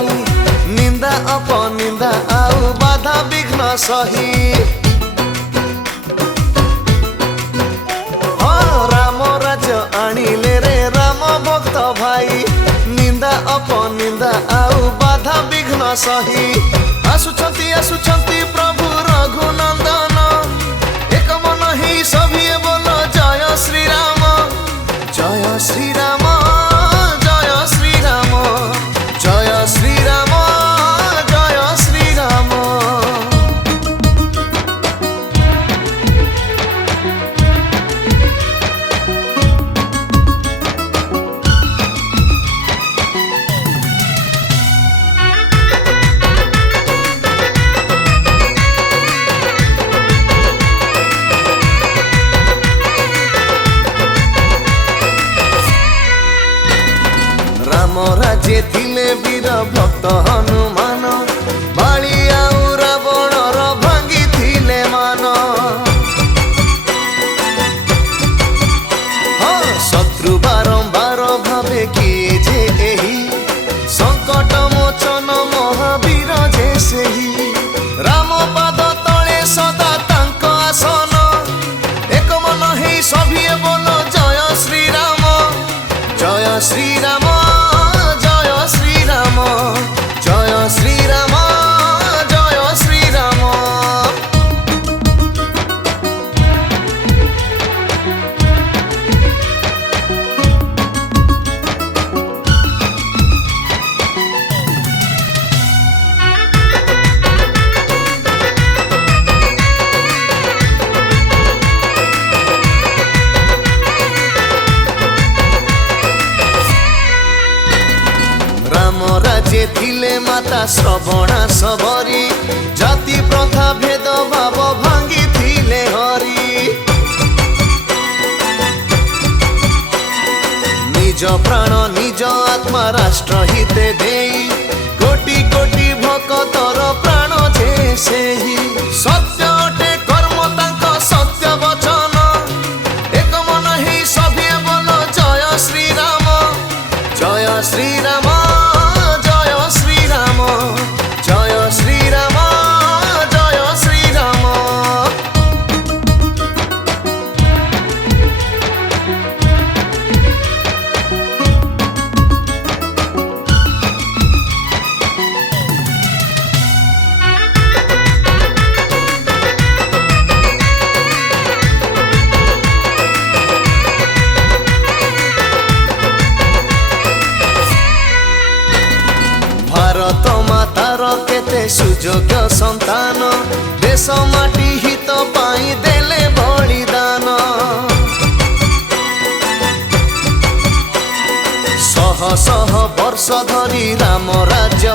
पाई निंदा अपनिंदा आउ बाधा विघ्न सही राम राज्य आनिले रे राम भक्त भाई निंदा अपनिंदा आउ बाधा विघ्न सही आसुछंती प्रभु रघुनंदन एक मन ही सभी बोलो जय श्री राम जय श्री राम जय श्री राम जय श्री राम जय श्री राम। राम राज्य थिले वीर भक्त हनुमान बाली आउ रावणर भांगी थिले मान शत्रु बारंबार भावे किए जे एही संकट मोचन महावीर जे सेही राम पाद तले सदा तांक आसन एक मन ही सभी बोलो जय श्री राम जय श्री राम जय श्री राम जय श्री राम जय श्री राम। राम राज्य थिले माता श्रवणा सबरी जाति प्रथा भेद भाव भांगी थिले हरि निज प्राण निज आत्मा राष्ट्र हिते देई कोटि कोटि भक्तर प्राण जे सेही सत्य अटे कर्म तांक सत्य वचन एक मन ही सभी बोलो जय श्री राम जय श्री राम जय श्री राम जय श्री राम जय श्री राम। भारत मातार केते सुयोग्य संतान देश माटी हित पाई देले बलिदान शह शह वर्ष धरी राम राज्य